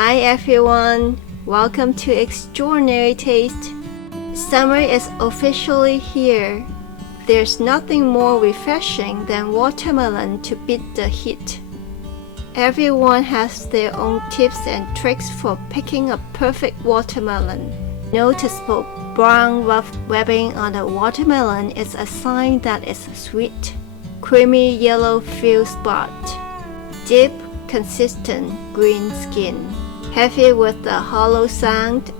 Hi everyone, welcome to Extraordinary Taste. Summer is officially here. There's nothing more refreshing than watermelon to beat the heat. Everyone has their own tips and tricks for picking a perfect watermelon. Noticeable brown rough webbing on the watermelon is a sign that it's sweet. Creamy yellow field spot. Deep, consistent green skin. Heavy with a hollow sound.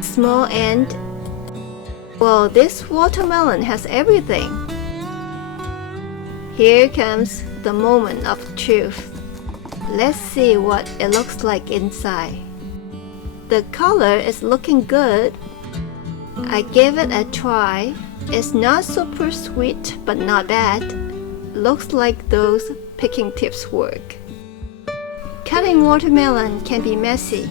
Small end. Well, this watermelon has everything. Here comes the moment of truth. Let's see what it looks like inside. The color is looking good. I gave it a try. It's not super sweet, but not bad. Looks like those picking tips work. Cutting watermelon can be messy.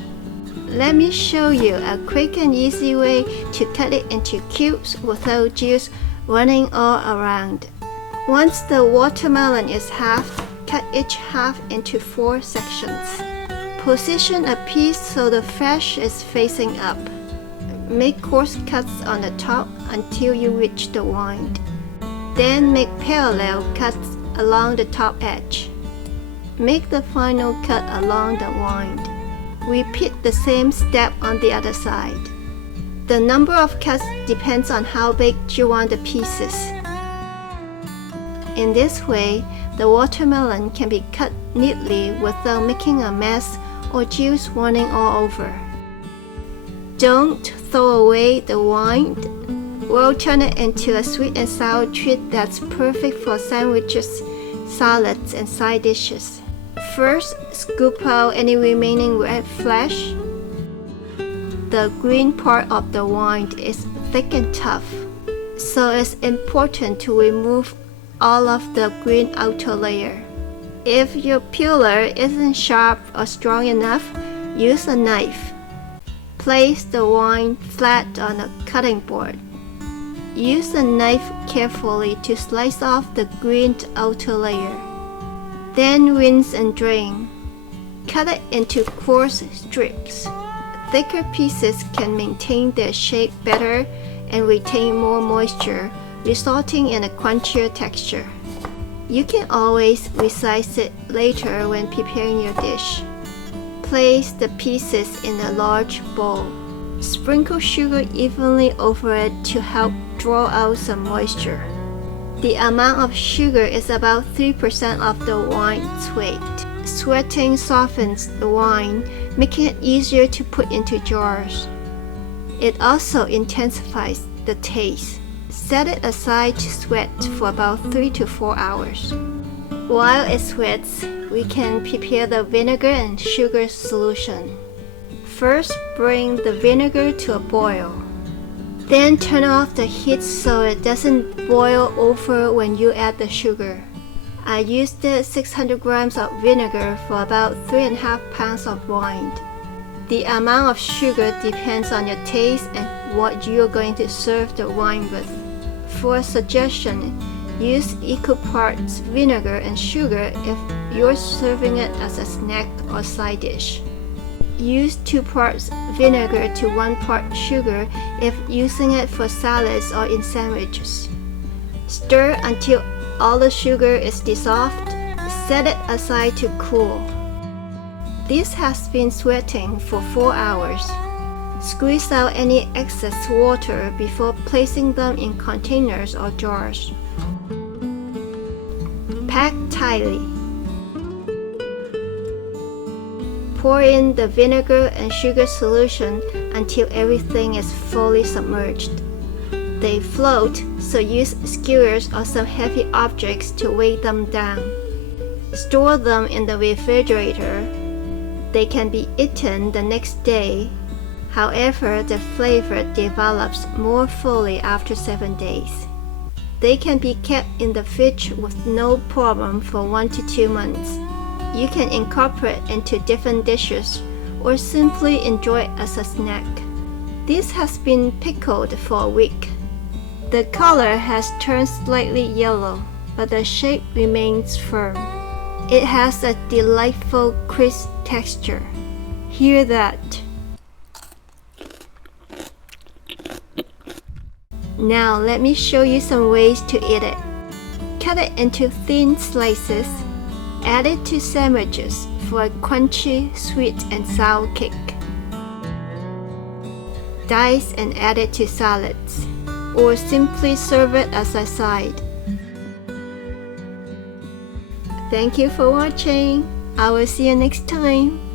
Let me show you a quick and easy way to cut it into cubes without juice running all around. Once the watermelon is half, cut each half into 4 sections. Position a piece so the flesh is facing up. Make coarse cuts on the top until you reach the rind. Then make parallel cuts along the top edge. Make the final cut along the rind. Repeat the same step on the other side. The number of cuts depends on how big you want the pieces. In this way, the watermelon can be cut neatly without making a mess or juice running all over. Don't throw away the rind. We'll turn it into a sweet and sour treat that's perfect for sandwiches, salads, and side dishes. First, scoop out any remaining red flesh. The green part of the rind is thick and tough, so it's important to remove all of the green outer layer. If your peeler isn't sharp or strong enough, use a knife. Place the rind flat on a cutting board. Use the knife carefully to slice off the green outer layer. Then rinse and drain. Cut it into coarse strips. Thicker pieces can maintain their shape better and retain more moisture, resulting in a crunchier texture. You can always resize it later when preparing your dish. Place the pieces in a large bowl. Sprinkle sugar evenly over it to help draw out some moisture. The amount of sugar is about 3% of the wind's weight. Sweating softens the wine, making it easier to put into jars. It also intensifies the taste. Set it aside to sweat for about 3 to 4 hours. While it sweats, we can prepare the vinegar and sugar solution. First, bring the vinegar to a boil. Then turn off the heat so it doesn't boil over when you add the sugar. I used 600 grams of vinegar for about 3.5 pounds of rind. The amount of sugar depends on your taste and what you're going to serve the wine with. For a suggestion, use equal parts vinegar and sugar if you're serving it as a snack or side dish. Use 2 parts vinegar to 1 part sugar if using it for salads or in sandwiches. Stir until all the sugar is dissolved. Set it aside to cool. This has been sweating for 4 hours. Squeeze out any excess water before placing them in containers or jars. Pack tightly. Pour in the vinegar and sugar solution until everything is fully submerged. They float, so use skewers or some heavy objects to weigh them down. Store them in the refrigerator. They can be eaten the next day. However, the flavor develops more fully after 7 days. They can be kept in the fridge with no problem for 1 to 2 months. You can incorporate into different dishes or simply enjoy it as a snack. This has been pickled for a week. The color has turned slightly yellow, but the shape remains firm. It has a delightful crisp texture. Hear that? Now let me show you some ways to eat it. Cut it into thin slices. Add it to sandwiches for a crunchy, sweet and sour kick. Dice and add it to salads, or simply serve it as a side. Thank you for watching. I will see you next time.